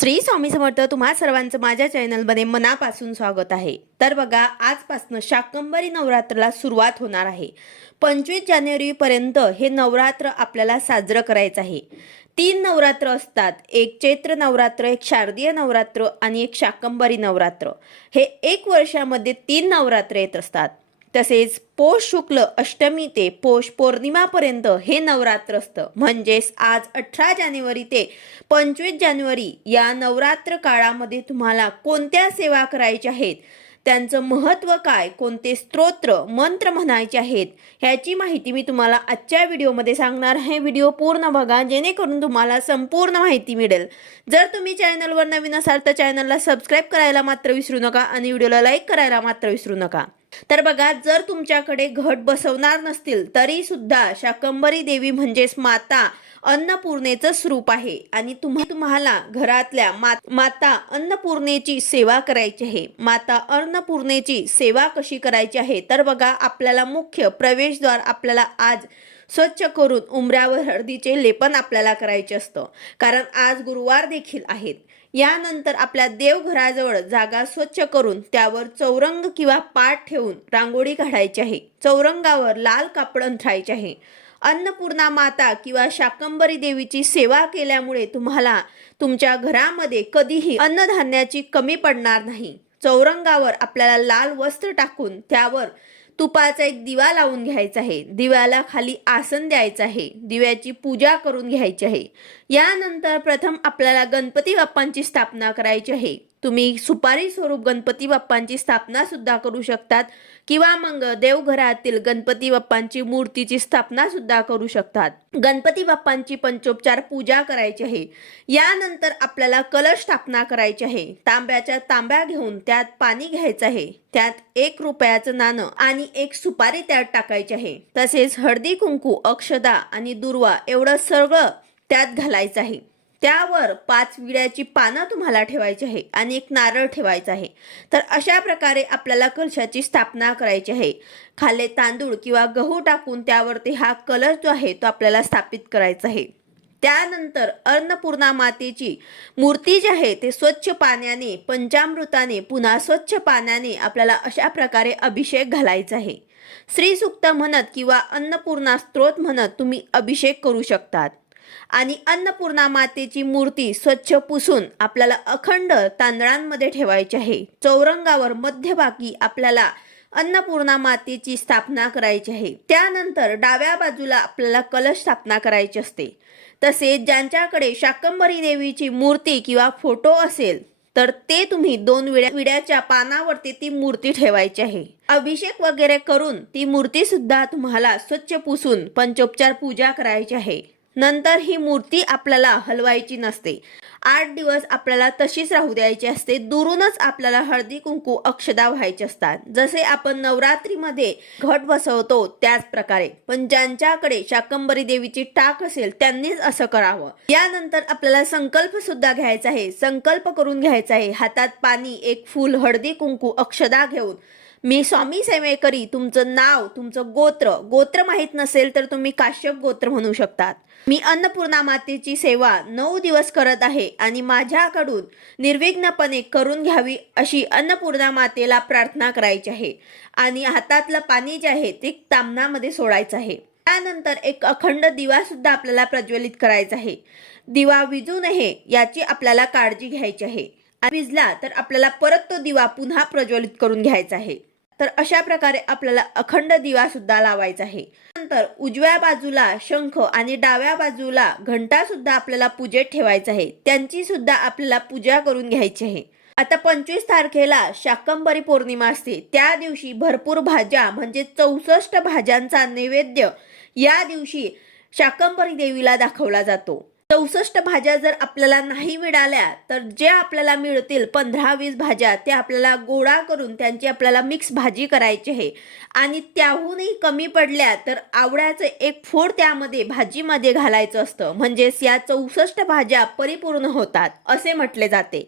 श्री स्वामी समर्थ तुम्हा सर्वांचं माझ्या चॅनलमध्ये मनापासून स्वागत आहे तर बघा आजपासनं शाकंबरी नवरात्राला सुरुवात होणार आहे पंचवीस जानेवारीपर्यंत हे नवरात्र आपल्याला साजरं करायचं आहे तीन नवरात्र असतात एक चैत्र नवरात्र एक शारदीय नवरात्र आणि एक शाकंबरी नवरात्र हे एक वर्षामध्ये तीन नवरात्र येत असतात तसेच पौष शुक्ल अष्टमी ते पौष पौर्णिमापर्यंत हे नवरात्र असतं म्हणजेच आज अठरा जानेवारी ते पंचवीस जानेवारी या नवरात्र काळामध्ये तुम्हाला कोणत्या सेवा करायच्या आहेत त्यांचं महत्त्व काय कोणते स्तोत्र मंत्र म्हणायचे आहेत ह्याची माहिती मी तुम्हाला आजच्या व्हिडिओमध्ये सांगणार आहे व्हिडिओ पूर्ण बघा जेणेकरून तुम्हाला संपूर्ण माहिती मिळेल जर तुम्ही चॅनलवर नवीन असाल तर चॅनलला सबस्क्राईब करायला मात्र विसरू नका आणि व्हिडिओला लाईक करायला मात्र विसरू नका तर बघा जर तुमच्याकडे घट बसवणार नसतील तरी सुद्धा शाकंबरी देवी म्हणजेच माता अन्नपूर्णेचं स्वरूप आहे आणि तुम्ही तुम्हाला घरातल्या माता अन्नपूर्णेची सेवा करायची आहे माता अन्नपूर्णेची सेवा कशी करायची आहे तर बघा आपल्याला मुख्य प्रवेशद्वार आपल्याला आज स्वच्छ करून उमऱ्यावर हळदीचे लेपन आपल्याला करायचे असतं कारण आज गुरुवार देखील आहेत यानंतर आपल्या देवघराजवळ जागा स्वच्छ करून त्यावर चौरंग किंवा पाठ ठेवून रांगोळी काढायची आहे चौरंगावर लाल कापड अंथरायचे आहे अन्नपूर्णा माता किंवा शाकंबरी देवीची सेवा केल्यामुळे तुम्हाला तुमच्या घरामध्ये कधीही अन्नधान्याची कमी पडणार नाही चौरंगावर आपल्याला लाल वस्त्र टाकून त्यावर तुपाचा एक दिवा लावून घ्यायचा आहे दिव्याला खाली आसन द्यायचं आहे दिव्याची पूजा करून घ्यायची आहे यानंतर प्रथम आपल्याला गणपती बाप्पांची स्थापना करायची आहे तुम्ही सुपारी स्वरूप गणपती बाप्पांची स्थापना सुद्धा करू शकतात किंवा मग देवघरातील गणपती बाप्पांची मूर्तीची स्थापना सुद्धा करू शकतात गणपती बाप्पांची पंचोपचार पूजा करायची आहे यानंतर आपल्याला कलश स्थापना करायची आहे तांब्याच्या तांब्या घेऊन त्यात पाणी घ्यायचं आहे त्यात एक रुपयाचं नाणं आणि एक सुपारी त्यात टाकायची आहे तसेच हळदी कुंकू अक्षदा आणि दुर्वा एवढं सगळं त्यात घालायचं आहे त्यावर पाच विड्याची पानं तुम्हाला ठेवायची आहे आणि एक नारळ ठेवायचा आहे तर अशा प्रकारे आपल्याला कलशाची स्थापना करायची आहे खाले तांदूळ किंवा गहू टाकून त्यावरती हा कलश जो आहे तो आपल्याला स्थापित करायचा आहे त्यानंतर अन्नपूर्णा मातेची मूर्ती जी आहे ते स्वच्छ पाण्याने पंचामृताने पुन्हा स्वच्छ पाण्याने आपल्याला अशा प्रकारे अभिषेक घालायचा आहे श्रीसुक्त म्हणत किंवा अन्नपूर्णा स्त्रोत म्हणत तुम्ही अभिषेक करू शकतात आणि अन्नपूर्णा मातेची मूर्ती स्वच्छ पुसून आपल्याला अखंड तांदळांमध्ये ठेवायची आहे चौरंगावर मध्यभागी आपल्याला अन्नपूर्णा मातेची स्थापना करायची आहे त्यानंतर डाव्या बाजूला आपल्याला कलश स्थापना करायची असते तसेच ज्यांच्याकडे शाकंबरी देवीची मूर्ती किंवा फोटो असेल तर ते तुम्ही दोन विड्या विड्याच्या पानावरती ती मूर्ती ठेवायची आहे अभिषेक वगैरे करून ती मूर्ती सुद्धा तुम्हाला स्वच्छ पुसून पंचोपचार पूजा करायची आहे नंतर ही मूर्ती आपल्याला हलवायची नसते आठ दिवस आपल्याला तशीच राहू द्यायची असते दुरूनच आपल्याला हळदी कुंकू अक्षदा व्हायचे असतात जसे आपण नवरात्रीमध्ये घट बसवतो त्याच प्रकारे पण ज्यांच्याकडे शाकंबरी देवीची टाक असेल त्यांनीच असं करावं यानंतर आपल्याला संकल्प सुद्धा घ्यायचा आहे संकल्प करून घ्यायचा आहे हातात पाणी एक फूल हळदी कुंकू अक्षदा घेऊन मी स्वामी सेवेकरी तुमचं नाव तुमचं गोत्र गोत्र माहीत नसेल तर तुम्ही काश्यप गोत्र म्हणू शकतात मी अन्नपूर्णा मातेची सेवा नऊ दिवस करत आहे आणि माझ्याकडून निर्विघ्नपणे करून घ्यावी अशी अन्नपूर्णा मातेला प्रार्थना करायची आहे आणि हातातलं पाणी जे आहे ते तामनामध्ये सोडायचं आहे त्यानंतर एक अखंड दिवा सुद्धा आपल्याला प्रज्वलित करायचा आहे दिवा विजू नये याची आपल्याला काळजी घ्यायची आहे विजला तर आपल्याला परत तो दिवा पुन्हा प्रज्वलित करून घ्यायचा आहे तर अशा प्रकारे आपल्याला अखंड दिवा सुद्धा लावायचा आहे नंतर उजव्या बाजूला शंख आणि डाव्या बाजूला घंटा सुद्धा आपल्याला पूजेत ठेवायचा आहे त्यांची सुद्धा आपल्याला पूजा करून घ्यायची आहे आता पंचवीस तारखेला शाकंबरी पौर्णिमा असते त्या दिवशी भरपूर भाज्या म्हणजे चौसष्ट भाज्यांचा नैवेद्य या दिवशी शाकंबरी देवीला दाखवला जातो चौसष्ट भाज्या जर आपल्याला नाही मिळाल्या तर जे आपल्याला मिळतील पंधरा वीस भाज्या त्या आपल्याला गोळा करून त्यांची आपल्याला मिक्स भाजी करायची आहे आणि त्याहूनही कमी पडल्या तर आवड्याचं एक फोड त्यामध्ये भाजीमध्ये घालायचं असतं म्हणजेच या चौसष्ट भाज्या परिपूर्ण होतात असे म्हटले जाते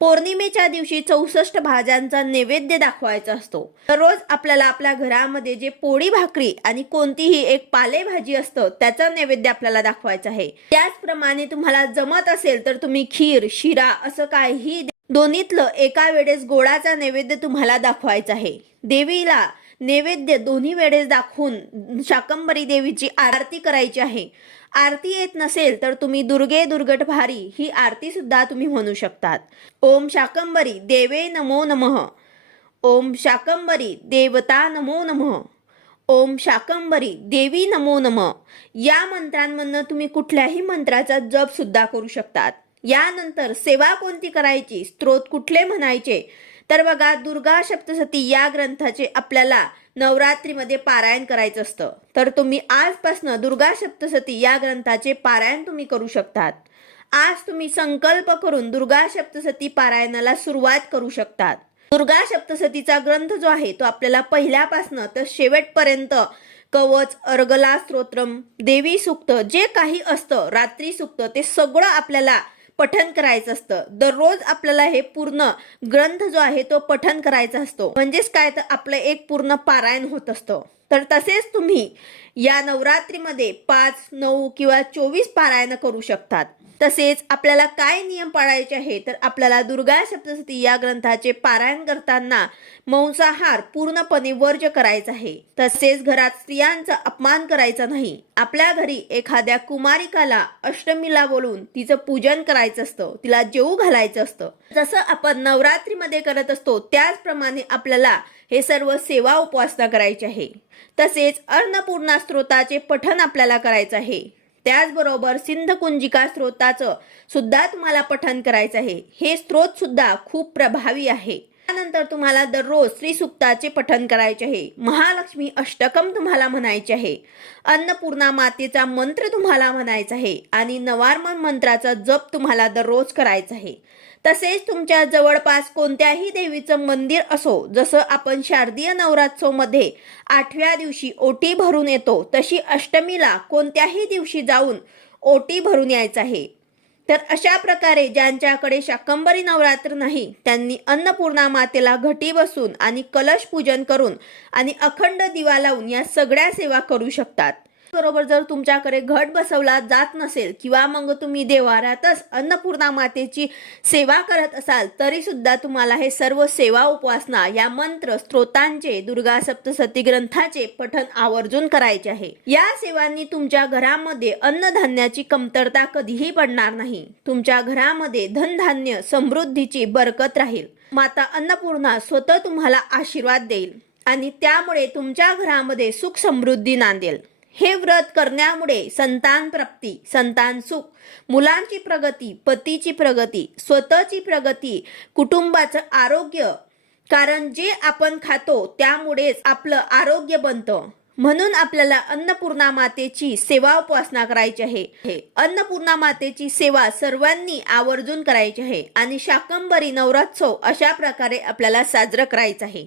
पौर्णिमेच्या दिवशी चौसष्ट भाज्यांचा नैवेद्य दाखवायचा असतो दररोज आपल्याला आपल्या घरामध्ये जे पोळी भाकरी आणि कोणतीही एक पालेभाजी असतं त्याचा नैवेद्य आपल्याला दाखवायचा आहे त्याचप्रमाणे प्रमाणे तुम्हाला जमत असेल तर तुम्ही खीर शिरा असं काही दोन्हीतलं एका वेळेस गोडाचा नैवेद्य तुम्हाला दाखवायचा आहे देवीला नैवेद्य दोन्ही वेळेस दाखवून शाकंबरी देवीची आरती करायची आहे आरती येत नसेल तर तुम्ही दुर्गे दुर्गट भारी ही आरती सुद्धा तुम्ही म्हणू शकतात ओम शाकंबरी देवे नमो नमः ओम शाकंबरी देवता नमो नमः ओम शाकंबरी देवी नमो नम या मंत्रांमधनं तुम्ही कुठल्याही मंत्राचा जप सुद्धा करू शकतात यानंतर सेवा कोणती करायची स्त्रोत कुठले म्हणायचे तर बघा दुर्गा सप्तसती या ग्रंथाचे आपल्याला नवरात्रीमध्ये पारायण करायचं असतं तर तुम्ही आजपासनं दुर्गा सप्तसती या ग्रंथाचे पारायण तुम्ही करू शकतात आज तुम्ही संकल्प करून दुर्गा सप्तसती पारायणाला सुरुवात करू शकतात दुर्गा सप्तसतीचा ग्रंथ जो आहे तो आपल्याला पहिल्यापासनं तर शेवटपर्यंत कवच अर्गला स्तोत्रम देवी सुक्त जे काही असतं रात्री सुक्त ते सगळं आपल्याला पठन करायचं असतं दररोज आपल्याला हे पूर्ण ग्रंथ जो आहे तो पठन करायचा असतो म्हणजेच काय तर आपलं एक पूर्ण पारायण होत असतं तर तसेच तुम्ही या नवरात्रीमध्ये पाच नऊ किंवा चोवीस पारायण करू शकतात तसेच आपल्याला काय नियम पाळायचे आहे तर आपल्याला दुर्गा सप्तशती या ग्रंथाचे पारायण करताना मांसाहार पूर्णपणे वर्ज करायचा आहे तसेच घरात स्त्रियांचा अपमान करायचा नाही आपल्या घरी एखाद्या कुमारिकाला अष्टमीला बोलून तिचं पूजन करायचं असतं तिला जेऊ घालायचं असतं जसं आपण नवरात्रीमध्ये करत असतो त्याचप्रमाणे आपल्याला हे सर्व सेवा उपासना करायची आहे तसेच अन्नपूर्णा स्त्रोताचे पठण आपल्याला करायचं आहे त्याचबरोबर सिंधकुंजिका स्त्रोताचं सुद्धा तुम्हाला पठन करायचं आहे हे स्त्रोत सुद्धा खूप प्रभावी आहे त्यानंतर तुम्हाला दररोज श्री सुक्ताचे पठन करायचे आहे महालक्ष्मी अष्टकम तुम्हाला म्हणायचे आहे अन्नपूर्णा मातेचा मंत्र तुम्हाला म्हणायचा आहे आणि नवारमन मंत्राचा जप तुम्हाला दररोज करायचा आहे तसेच तुमच्या जवळपास कोणत्याही देवीचं मंदिर असो जसं आपण शारदीय नवरात्रोमध्ये आठव्या दिवशी ओटी भरून येतो तशी अष्टमीला कोणत्याही दिवशी जाऊन ओटी भरून यायचं आहे तर अशा प्रकारे ज्यांच्याकडे शाकंबरी नवरात्र नाही त्यांनी अन्नपूर्णा मातेला घटी बसून आणि कलश पूजन करून आणि अखंड दिवा लावून या सगळ्या सेवा करू शकतात त्याचबरोबर जर तुमच्याकडे घट बसवला जात नसेल किंवा मग तुम्ही देवारातच अन्नपूर्णा मातेची सेवा करत असाल तरी सुद्धा तुम्हाला हे सर्व सेवा उपासना या मंत्र स्त्रोतांचे दुर्गा सप्तसती ग्रंथाचे पठन आवर्जून करायचे आहे या सेवांनी तुमच्या घरामध्ये अन्नधान्याची कमतरता कधीही पडणार नाही तुमच्या घरामध्ये धनधान्य समृद्धीची बरकत राहील माता अन्नपूर्णा स्वतः तुम्हाला आशीर्वाद देईल आणि त्यामुळे तुमच्या घरामध्ये सुख समृद्धी नांदेल हे व्रत करण्यामुळे संतान प्राप्ती संतान सुख मुलांची प्रगती पतीची प्रगती स्वतःची प्रगती कुटुंबाचं आरोग्य कारण जे आपण खातो त्यामुळेच आपलं आरोग्य बनतं म्हणून आपल्याला अन्नपूर्णा मातेची सेवा उपासना करायची आहे अन्नपूर्णा मातेची सेवा सर्वांनी आवर्जून करायची आहे आणि शाकंबरी नवरोत्सव अशा प्रकारे आपल्याला साजरा करायचा आहे